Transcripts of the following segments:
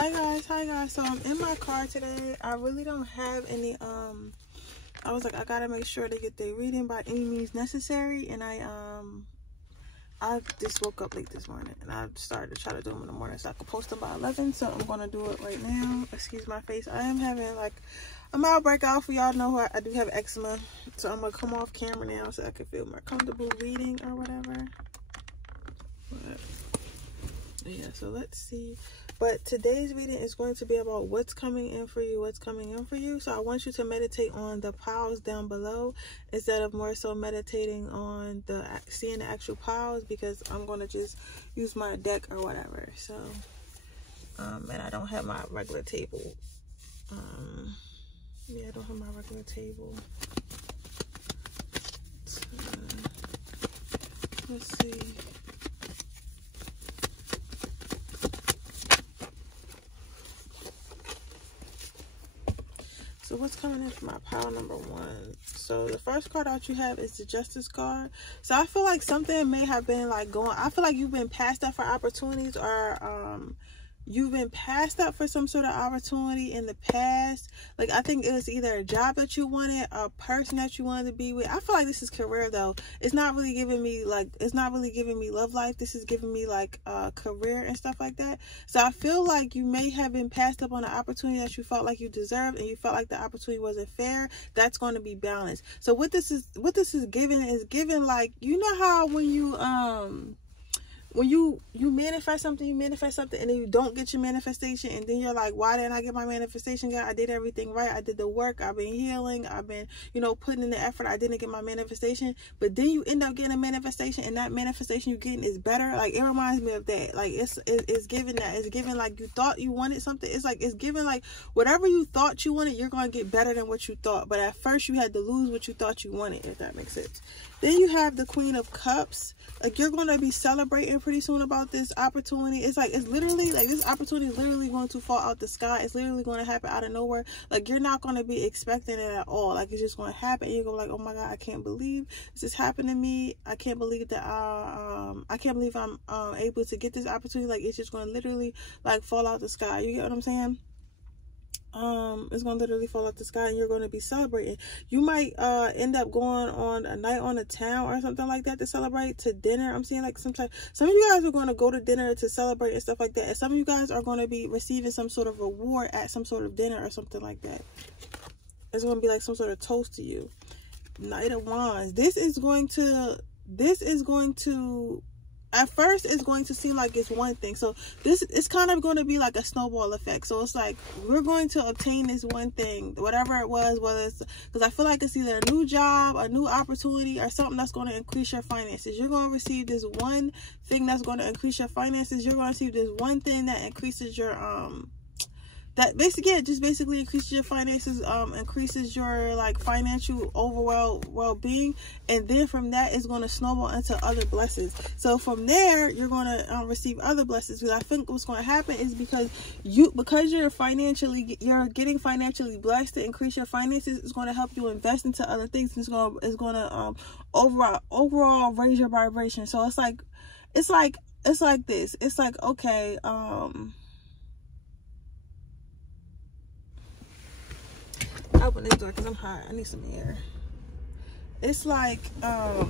Hi guys. So I'm in my car today. I really don't have any I was like, I gotta make sure to get the reading by any means necessary, and I just woke up late this morning and I started to try to do them in the morning so I could post them by 11. So I'm gonna do it right now. Excuse my face. I am having like a mild breakout. For y'all know I do have eczema, so I'm gonna come off camera now so I can feel more comfortable reading or whatever. But yeah, so let's see. But today's reading is going to be about what's coming in for you, So I want you to meditate on the piles down below instead of more so meditating on seeing the actual piles, because I'm going to just use my deck or whatever. So and I don't have my regular table. Yeah, I don't have my regular table. So, let's see. So what's coming in for my pile number 1? So the first card out you have is the Justice card. So I feel like something may have been like I feel like you've been passed up for opportunities, or you've been passed up for some sort of opportunity in the past. Like, I think it was either a job that you wanted, a person that you wanted to be with. I feel like this is career though. It's not really giving me love life. This is giving me like career and stuff like that. So I feel like you may have been passed up on an opportunity that you felt like you deserved, and you felt like the opportunity wasn't fair. That's going to be balanced. So what this is giving like, you know how when you manifest something, and then you don't get your manifestation, and then you're like, why didn't I get my manifestation? God, I did everything right. I did the work. I've been healing. I've been, putting in the effort. I didn't get my manifestation. But then you end up getting a manifestation, and that manifestation you're getting is better. Like, it reminds me of that. Like, it's giving that. It's giving like you thought you wanted something. It's like, it's giving like whatever you thought you wanted, you're going to get better than what you thought. But at first you had to lose what you thought you wanted, if that makes sense. Then you have the Queen of Cups. Like, you're going to be celebrating pretty soon about this opportunity. It's literally like this opportunity is literally going to fall out the sky. It's literally going to happen out of nowhere. Like, you're not going to be expecting it at all. Like, it's just going to happen. You're going to be like, oh my God, I can't believe this is happening to me. I can't believe that I can't believe I'm able to get this opportunity. Like, it's just going to literally like fall out the sky. You get what I'm saying? It's gonna literally fall out the sky, and you're going to be celebrating. You might end up going on a night on the town or something like that to celebrate, to dinner. I'm seeing like some of you guys are going to go to dinner to celebrate and stuff like that, and some of you guys are going to be receiving some sort of reward at some sort of dinner or something like that. It's going to be like some sort of toast to you. Knight of Wands. This is going to at first it's going to seem like it's one thing. So this is kind of going to be like a snowball effect. So it's like, we're going to obtain this one thing, whatever it was, whether it's, because I feel like it's either a new job, a new opportunity, or something that's going to increase your finances. You're going to receive this one thing that's going to increase your finances. You're going to receive this one thing that increases your that basically, yeah, just basically increases your finances, increases your like financial overall well-being, and then from that it's going to snowball into other blessings. So from there you're going to receive other blessings. Because I think what's going to happen is because you're getting financially blessed to increase your finances, it's going to help you invest into other things. It's going to overall raise your vibration. So it's like this. It's like, okay, I open this door because I'm hot. I need some air. It's like, all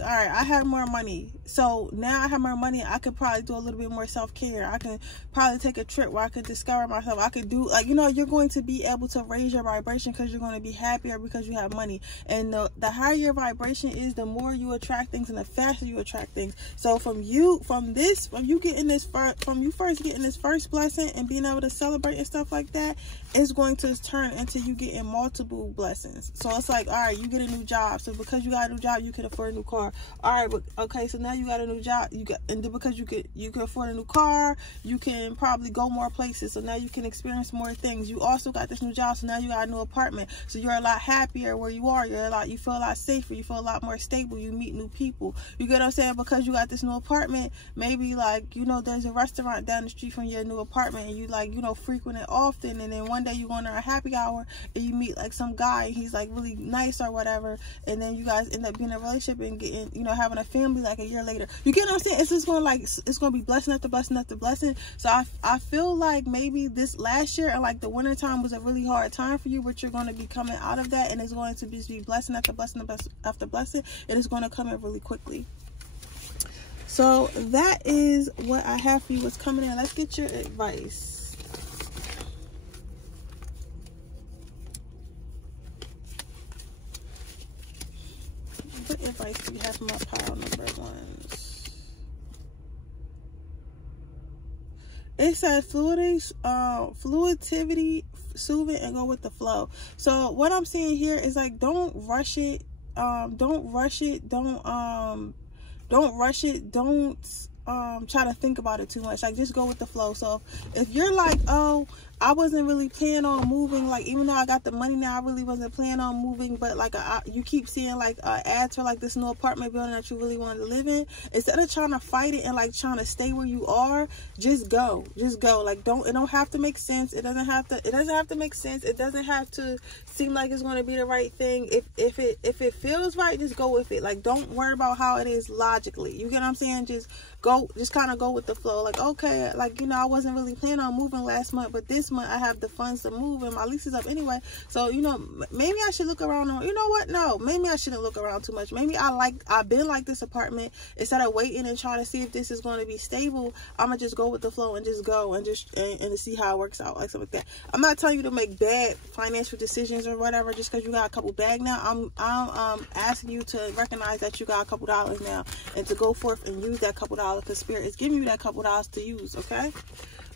right, I have more money. So now I have more money. I could probably do a little bit more self-care. I can probably take a trip where I could discover myself. I could do, like, you're going to be able to raise your vibration because you're going to be happier because you have money. And the higher your vibration is, the more you attract things and the faster you attract things. So from you first getting this first blessing and being able to celebrate and stuff like that, it's going to turn into you getting multiple blessings. So it's like, all right, you get a new job. So because you got a new job, you can afford a new car. All right, but okay, so now you got a new job. Because you can afford a new car, you can probably go more places. So now you can experience more things. You also got this new job, so now you got a new apartment. So you're a lot happier where you are. You feel a lot safer. You feel a lot more stable. You meet new people. You get what I'm saying? Because you got this new apartment, maybe like, there's a restaurant down the street from your new apartment, and you like, frequent it often, and then one day you go on a happy hour and you meet like some guy, and he's like really nice or whatever, and then you guys end up being in a relationship and getting, having a family like a year later. You get what I'm saying? It's just going to like, it's going to be blessing after blessing after blessing. So I feel like maybe this last year and like the winter time was a really hard time for you, but you're going to be coming out of that, and it's going to be blessing after blessing after blessing, and it's going to come in really quickly. So that is what I have for you, what's coming in. Let's get your advice. What advice do you have for my pile number ones? It said fluidity, soothing, and go with the flow. So what I'm seeing here is like, don't rush it. Don't rush it. Don't rush it. Don't try to think about it too much. Like, just go with the flow. So if you're like, oh, I wasn't really planning on moving, like, even though I got the money now, I really wasn't planning on moving, but like you keep seeing like ads for like this new apartment building that you really wanted to live in, instead of trying to fight it and like trying to stay where you are, just go. Like, it don't have to make sense. It doesn't have to make sense. It doesn't have to seem like it's going to be the right thing. If it feels right, just go with it. Like, don't worry about how it is logically. You get what I'm saying? Just kind of go with the flow. Like, okay, like, you know, I wasn't really planning on moving last month, but this month I have the funds to move and my lease is up anyway. So, you know, maybe I should look around. You know what? No, maybe I shouldn't look around too much. Maybe I've been like this apartment. Instead of waiting and trying to see if this is going to be stable, I'm gonna just go with the flow and just go and to see how it works out, like something like that. I'm not telling you to make bad financial decisions or whatever just because you got a couple bag now. I'm asking you to recognize that you got a couple dollars now and to go forth and use that couple dollars, because Spirit is giving you that couple dollars to use. Okay.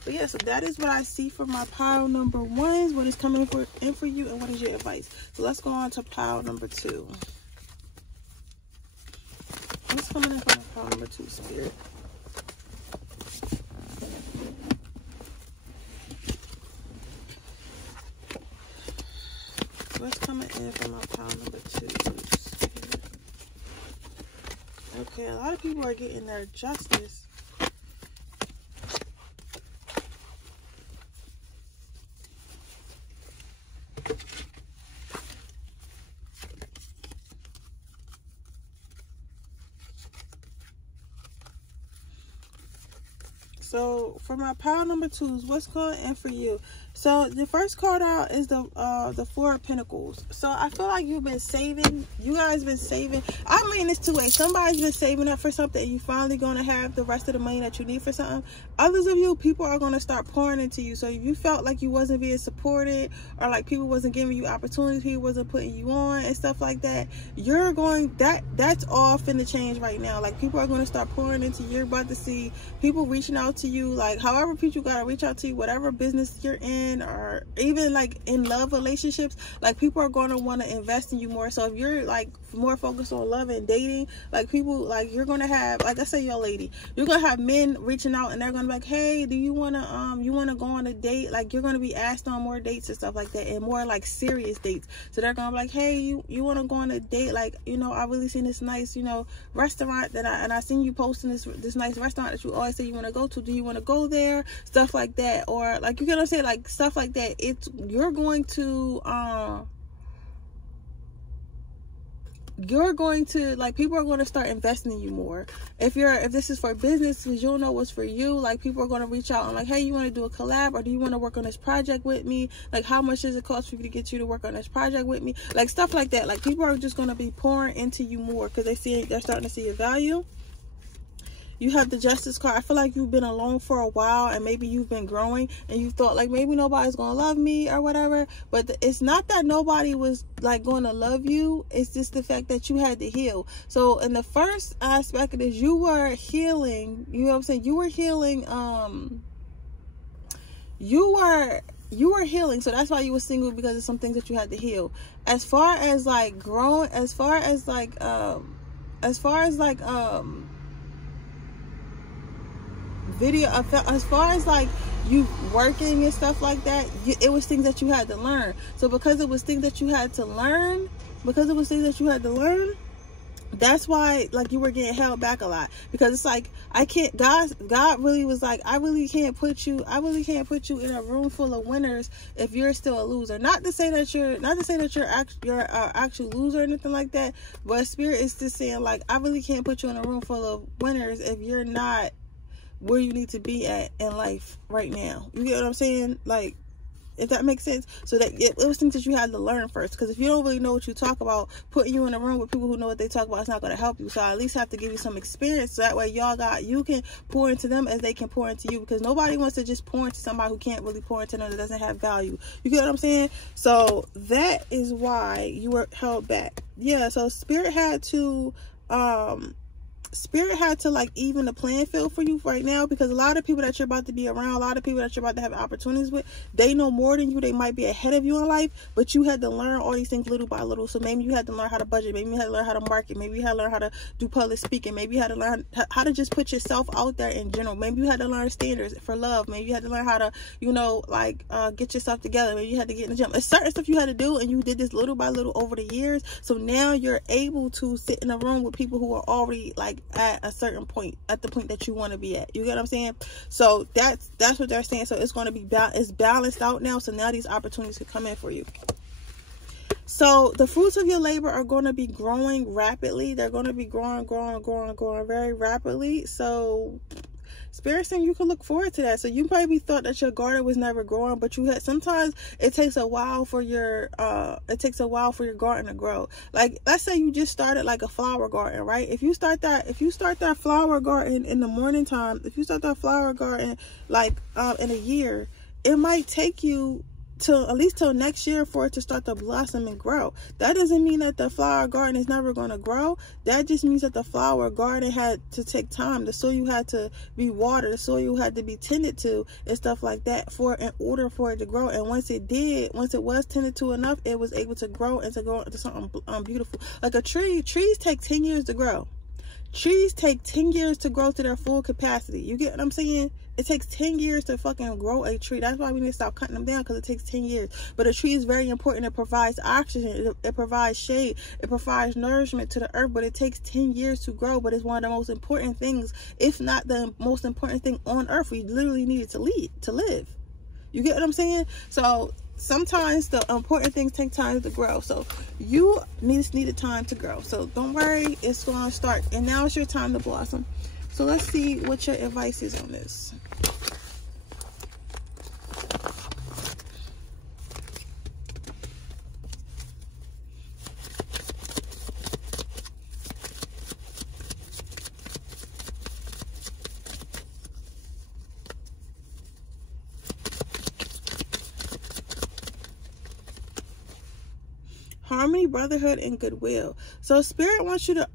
But yeah, so that is what I see for my pile number ones, what is coming in for you, and what is your advice. So let's go on to pile number two. What's coming in for my pile number two, Spirit? What's coming in for my pile number two? Okay, a lot of people are getting their justice. So for my pile number twos, what's going in for you? So the first card out is the Four of Pentacles. So I feel like you've been saving. You guys been saving. I mean this two ways. Somebody's been saving up for something, and you're finally going to have the rest of the money that you need for something. Others of you, people are going to start pouring into you. So if you felt like you wasn't being supported, or like people wasn't giving you opportunities, people wasn't putting you on and stuff like that, that's all finna change right now. Like, people are going to start pouring into you. You're about to see people reaching out to you, like however people gotta reach out to you, whatever business you're in, or even like in love relationships, like people are going to want to invest in you more. So if you're like more focused on love and dating, like people, like you're going to have, like I say, your lady, you're going to have men reaching out and they're going to be like, hey, do you want to go on a date? Like, you're going to be asked on more dates and stuff like that, and more like serious dates. So they're going to be like, hey, you want to go on a date? Like, you know, I really seen this nice, you know, restaurant that I seen you posting this nice restaurant that you always say you want to go to. Do you want to go there? Stuff like that. Or like, you get what I'm saying? Like, stuff like that. You're going to like, people are going to start investing in you more. If this is for business, because you'll know what's for you, like people are going to reach out and like, hey, you want to do a collab, or do you want to work on this project with me? Like, how much does it cost for you to get you to work on this project with me? Like, stuff like that. Like, people are just going to be pouring into you more because they're starting to see your value. You have the Justice card. I feel like you've been alone for a while, and maybe you've been growing, and you thought like maybe nobody's gonna love me or whatever. But it's not that nobody was like going to love you. It's just the fact that you had to heal. So in the first aspect of this, you were healing. You know what I'm saying? You were healing. You were healing. So that's why you were single, because of some things that you had to heal. As far as like growing, as far as like you working and stuff like that, it was things that you had to learn. So because it was things that you had to learn, that's why, like, you were getting held back a lot, because it's like, I can't, God really was like, I really can't put you in a room full of winners if you're still a loser. Not to say that you're actual loser or anything like that, but Spirit is just saying, like, I really can't put you in a room full of winners if you're not where you need to be at in life right now. You get what I'm saying? Like, if that makes sense. So that it was things that you had to learn first, because if you don't really know what you talk about, putting you in a room with people who know what they talk about is not going to help you. So I at least have to give you some experience, so that way you can pour into them as they can pour into you, because nobody wants to just pour into somebody who can't really pour into them, that doesn't have value. You get what I'm saying? So that is why you were held back. Yeah, so Spirit had to like even the playing field for you right now, because a lot of people that you're about to be around, a lot of people that you're about to have opportunities with, they know more than you. They might be ahead of you in life, but you had to learn all these things little by little. So maybe you had to learn how to budget, maybe you had to learn how to market, maybe you had to learn how to do public speaking, maybe you had to learn how to just put yourself out there in general. Maybe you had to learn standards for love, maybe you had to learn how to, you know, like get yourself together, maybe you had to get in the gym. It's certain stuff you had to do, and you did this little by little over the years. So now you're able to sit in a room with people who are already like at a certain point, at the point that you want to be at. You get what I'm saying? So that's what they're saying. So it's going to be it's balanced out now, so now these opportunities can come in for you. So the fruits of your labor are going to be growing rapidly. They're going to be growing very rapidly. So Spirit saying you can look forward to that. So you probably thought that your garden was never growing, but you had, sometimes it takes a while for your garden to grow. Like, let's say you just started like a flower garden, right? If you start that flower garden in the morning time, if you start that flower garden like in a year, it might take you till at least till next year for it to start to blossom and grow. That doesn't mean that the flower garden is never going to grow. That just means that the flower garden had to take time. The soil had to be watered, the soil had to be tended to, and stuff like that in order for it to grow. And once it was tended to enough, it was able to grow and to grow into something beautiful. Like a tree, trees take 10 years to grow. Trees take 10 years to grow to their full capacity. You get what I'm saying? It takes 10 years to fucking grow a tree. That's why we need to stop cutting them down, because it takes 10 years. But a tree is very important. It provides oxygen. It provides shade. It provides nourishment to the earth. But it takes 10 years to grow. But it's one of the most important things, if not the most important thing on earth. We literally need it to live. You get what I'm saying? So sometimes the important things take time to grow. So you needed time to grow. So don't worry, it's going to start. And now it's your time to blossom. So let's see what your advice is on this. Harmony, brotherhood, and goodwill. So Spirit wants you to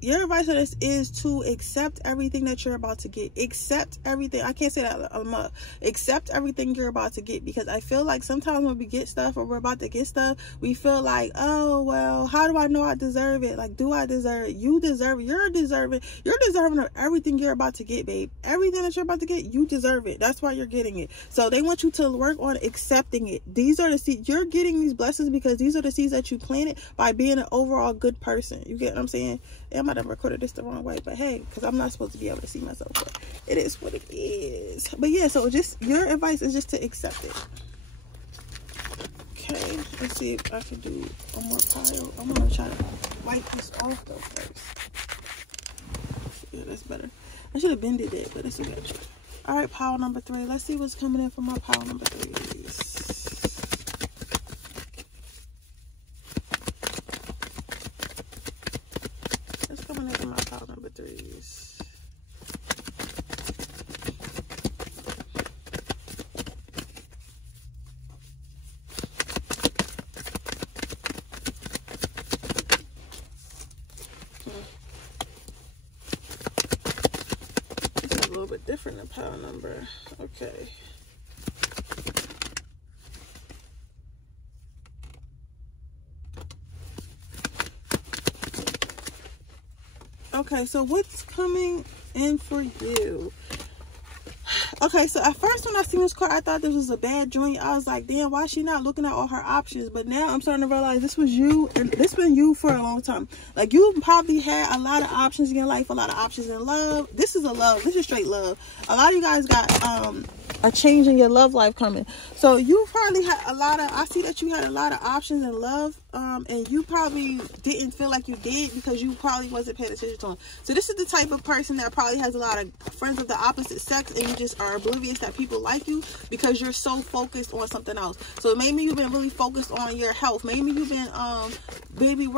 your advice on this is to accept everything that you're about to get. Accept everything. I can't say that enough. Accept everything you're about to get, because I feel like sometimes when we get stuff or we're about to get stuff, we feel like, oh, well, how do I know I deserve it? Like, do I deserve it? You deserve it. You're deserving of everything you're about to get, babe. Everything that you're about to get, you deserve it. That's why you're getting it. So they want you to work on accepting it. These are the seeds. You're getting these blessings because these are the seeds that you planted by being an overall good person. You get what I'm saying? I might have recorded this the wrong way, but hey, because I'm not supposed to be able to see myself, but it is what it is. But yeah, so just your advice is just to accept it. Okay, let's see if I can do one more pile. I'm gonna try to wipe this off though first. Yeah, that's better. I should have bended it, but it's okay. All right, pile number 3. Let's see what's coming in for my pile number 3. Different than pile number. Okay. Okay, so what's coming in for you? Okay, so at first when I seen this card, I thought this was a bad joint. I was like, damn, why is she not looking at all her options? But now I'm starting to realize this was you, and this been you for a long time. Like, you probably had a lot of options in your life, a lot of options in love. This is a love. This is straight love. A lot of you guys got a change in your love life coming. So you probably had a lot of, I see that you had a lot of options in love, and you probably didn't feel like you did because you probably wasn't paying attention to them. So this is the type of person that probably has a lot of friends of the opposite sex, and you just are oblivious that people like you because you're so focused on something else. So maybe you've been really focused on your health. Maybe you've been maybe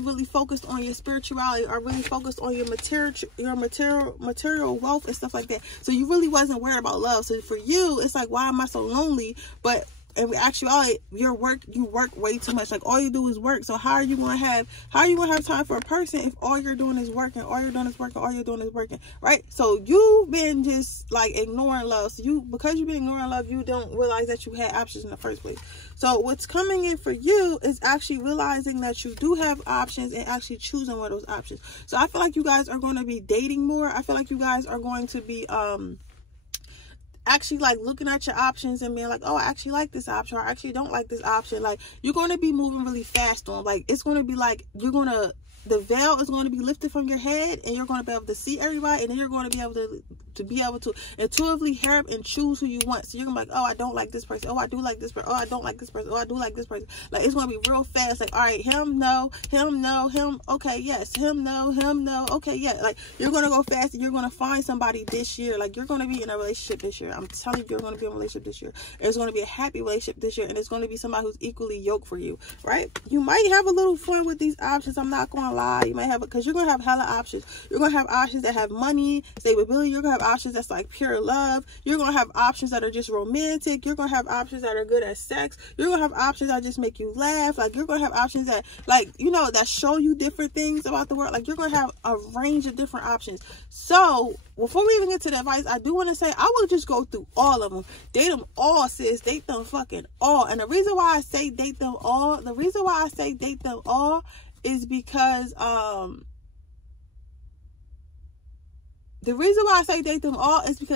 really focused on your spirituality, or really focused on your material wealth and stuff like that. So you really wasn't worried about love. So for you, it's like, why am I so lonely? But in actuality, you work way too much. Like, all you do is work. So how are you gonna have time for a person if all you're doing is working, all you're doing is working, right? So you've been just like ignoring love. So because you've been ignoring love, you don't realize that you had options in the first place. So what's coming in for you is actually realizing that you do have options and actually choosing one of those options. So I feel like you guys are going to be dating more. I feel like you guys are going to be actually like looking at your options and being like, oh, I actually like this option, or I actually don't like this option. Like, you're going to be moving really fast on, like, it's going to be like, the veil is going to be lifted from your head, and you're going to be able to see everybody, and then you're going to be able to intuitively hear and choose who you want. So you're gonna be like, oh, I don't like this person, oh, I do like this person, oh, I don't like this person, oh, I do like this person. Like, it's gonna be real fast. Like, all right, him no, him okay, yes, him no, okay, yeah. Like, you're gonna go fast, and you're gonna find somebody this year. Like, you're gonna be in a relationship this year. I'm telling you, you're gonna be in a relationship this year. It's gonna be a happy relationship this year, and it's gonna be somebody who's equally yoked for you, right? You might have a little fun with these options. I'm not gonna lie. You might have, because you're gonna have hella options. You're gonna have options that have money, stability. You're gonna have options that's like pure love. You're gonna have options that are just romantic. You're gonna have options that are good at sex. You're gonna have options that just make you laugh. Like, you're gonna have options that, like, you know, that show you different things about the world. Like, you're gonna have a range of different options. So before we even get to the advice, I do want to say, I would just go through all of them. Date them all, sis. Date them fucking all. And the reason why I say date them all is because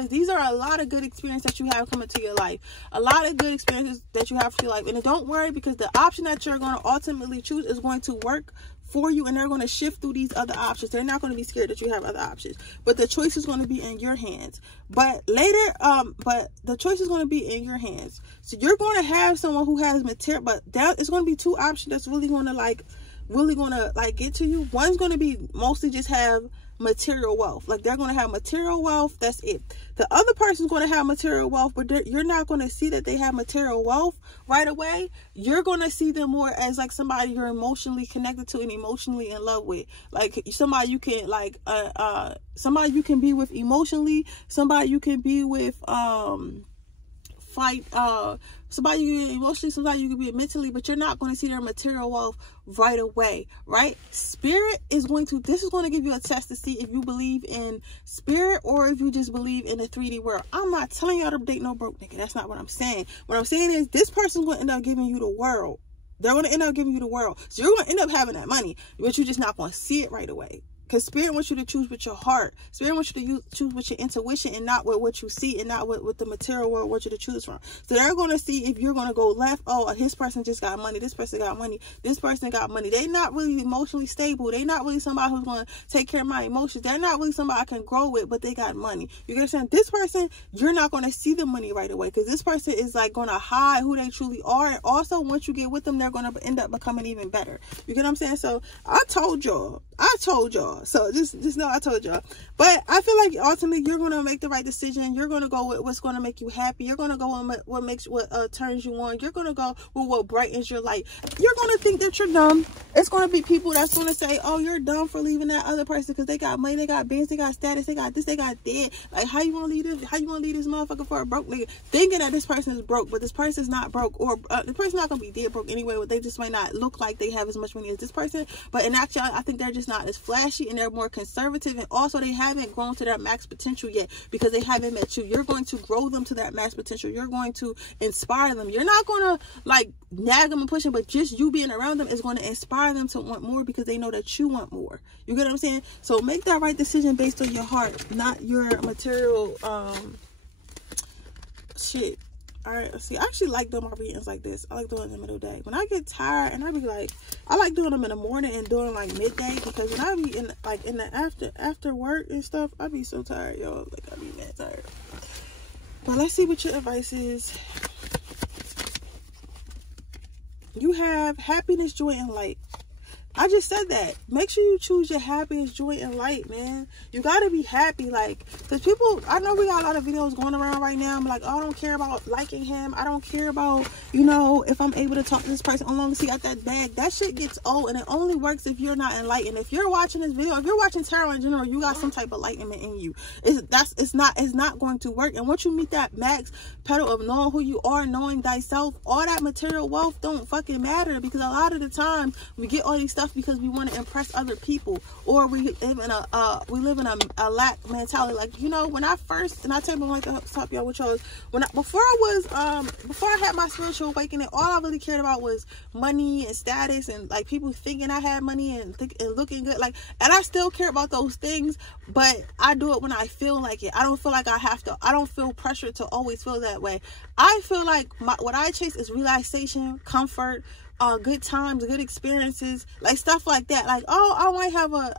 these are a lot of good experiences that you have coming to your life. A lot of good experiences that you have for your life. And don't worry, because the option that you're going to ultimately choose is going to work for you, and they're going to shift through these other options. They're not going to be scared that you have other options, but the choice is going to be in your hands. But the choice is going to be in your hands. So you're going to have someone who has material, but that is going to be two options that's really going to get to you. One's going to be mostly just have material wealth. Like, they're going to have material wealth. That's it. The other person's going to have material wealth, but you're not going to see that they have material wealth right away. You're going to see them more as like somebody you're emotionally connected to and emotionally in love with. Like, somebody you can somebody you can be with emotionally, somebody you can be with somebody you can be emotionally, somebody you can be mentally, but you're not going to see their material wealth right away, right? Spirit is going to give you a test to see if you believe in spirit or if you just believe in the 3D world. I'm not telling y'all to date no broke nigga. That's not what I'm saying. What I'm saying is, this person's going to end up giving you the world. They're going to end up giving you the world. So you're going to end up having that money, but you're just not going to see it right away. Because Spirit wants you to choose with your heart. Spirit wants you to choose with your intuition, and not with what you see, and not with the material world wants you to choose from. So they're going to see if you're going to go left. Oh, his person just got money. This person got money. This person got money. They're not really emotionally stable. They're not really somebody who's going to take care of my emotions. They're not really somebody I can grow with, but they got money. You understand? This person, you're not going to see the money right away, because this person is like going to hide who they truly are. And also, once you get with them, they're going to end up becoming even better. You get what I'm saying? So I told y'all. So just know I told y'all. But I feel like ultimately you're going to make the right decision. You're going to go with what's going to make you happy. You're going to go with what turns you on. You're going to go with what brightens your light. You're going to think that you're dumb. It's going to be people that's going to say, oh, you're dumb for leaving that other person because they got money, they got bands, they got status, they got this, they got that. Like, how you want to leave this? How you want to leave this motherfucker for a broke nigga? Thinking that this person is broke, but this person is not broke, or the person's not going to be dead broke anyway. They just might not look like they have as much money as this person. But in actuality, I think they're just not as flashy, and they're more conservative, and also they haven't grown to their max potential yet because they haven't met you. You're going to grow them to that max potential. You're going to inspire them. You're not going to like nag them and push them, but just you being around them is going to inspire them to want more because they know that you want more. You get what I'm saying? So make that right decision based on your heart, not your material shit. All right, see, I actually like doing my readings like this. I like doing them in the middle of the day. When I get tired, and I be like, I like doing them in the morning and doing like midday, because when I be in the after work and stuff, I be so tired, yo. Like, I be mad tired. But let's see what your advice is. You have happiness, joy, and light. I just said that. Make sure you choose your happiness, joy, and light, man. You gotta be happy, like, because people, I know we got a lot of videos going around right now. I'm like, oh, I don't care about liking him. I don't care about, you know, if I'm able to talk to this person. As long as he got that bag. That shit gets old, and it only works if you're not enlightened. If you're watching this video, if you're watching tarot in general, you got some type of enlightenment in you. It's not going to work. And once you meet that max pedal of knowing who you are, knowing thyself, all that material wealth don't fucking matter, because a lot of the time we get all these stuff because we want to impress other people, or we live in a lack mentality. Like, you know, when I first, and I tell you, like, to stop y'all with y'all, before I had my spiritual awakening, all I really cared about was money and status, and like people thinking I had money and looking good, like, and I still care about those things, but I do it when I feel like it. I don't feel like I have to. I don't feel pressure to always feel that way. I feel like what I chase is relaxation, comfort, good times, good experiences, like stuff like that. Like, oh,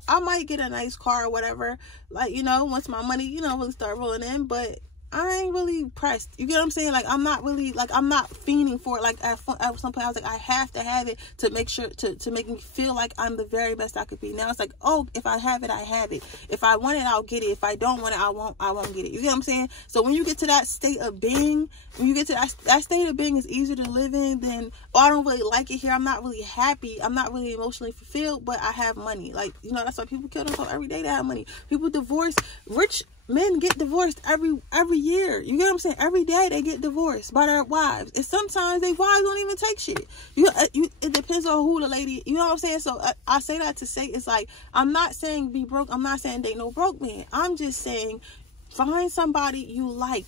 I might get a nice car or whatever, like, you know, once my money, you know, really start rolling in, but I ain't really pressed. You get what I'm saying? Like, I'm not really, like, I'm not fiending for it. Like, at some point I was like, I have to have it to make sure, to make me feel like I'm the very best I could be. Now it's like, oh, if I have it, I have it. If I want it, I'll get it. If I don't want it, I won't get it. You get what I'm saying? So when you get to that state of being, when you get to that state of being is easier to live in than, oh, I don't really like it here. I'm not really happy. I'm not really emotionally fulfilled, but I have money. Like, you know, that's why people kill themselves every day to have money. People divorce. Rich men get divorced every year. You get what I'm saying? Every day they get divorced by their wives, and sometimes their wives don't even take shit. It depends on who the lady. You know what I'm saying? So I say that to say, it's like, I'm not saying be broke. I'm not saying date no broke man. I'm just saying find somebody you like.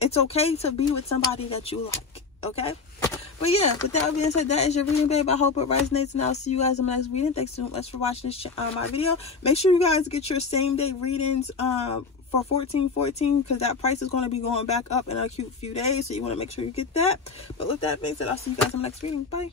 It's okay to be with somebody that you like. Okay. But yeah, with that being said, that is your reading, babe. I hope it resonates, and I'll see you guys in my next reading. Thanks so much for watching this my video. Make sure you guys get your same day readings for $14.14, because that price is going to be going back up in a few days, so you want to make sure you get that. But with that being said, I'll see you guys in my next reading. Bye.